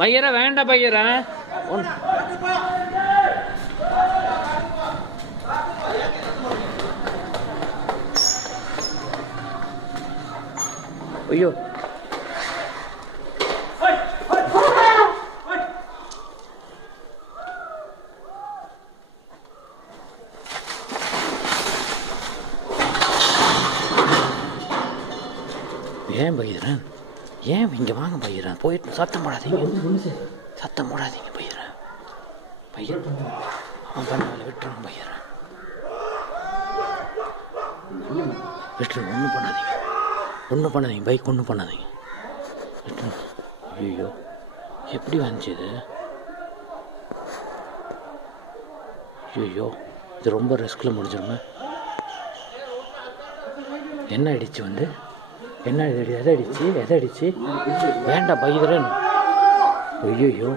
பையரா வேண்டாம் பையரா ஐயோ ஏன் பையரன் ஏன் இங்கே வாங்க பையரன் போயிட்டு சத்தம் போடாதீங்க சத்தம் போடாதீங்க பையரன் பையன் அவன் பண்ண விட்டுருங்க பையரன் விட்டுருங்க ஒன்றும் பண்ணாதீங்க பைக் ஒன்றும் பண்ணாதீங்க விட்டுருங்க ஐயோ எப்படி வந்துச்சு இது ஐயோ இது ரொம்ப ரிஸ்கில் முடிஞ்சிருங்க என்ன ஆயிடுச்சு வந்து என்ன எதை அடிச்சு வேண்டாம் பையரன் ஐயோ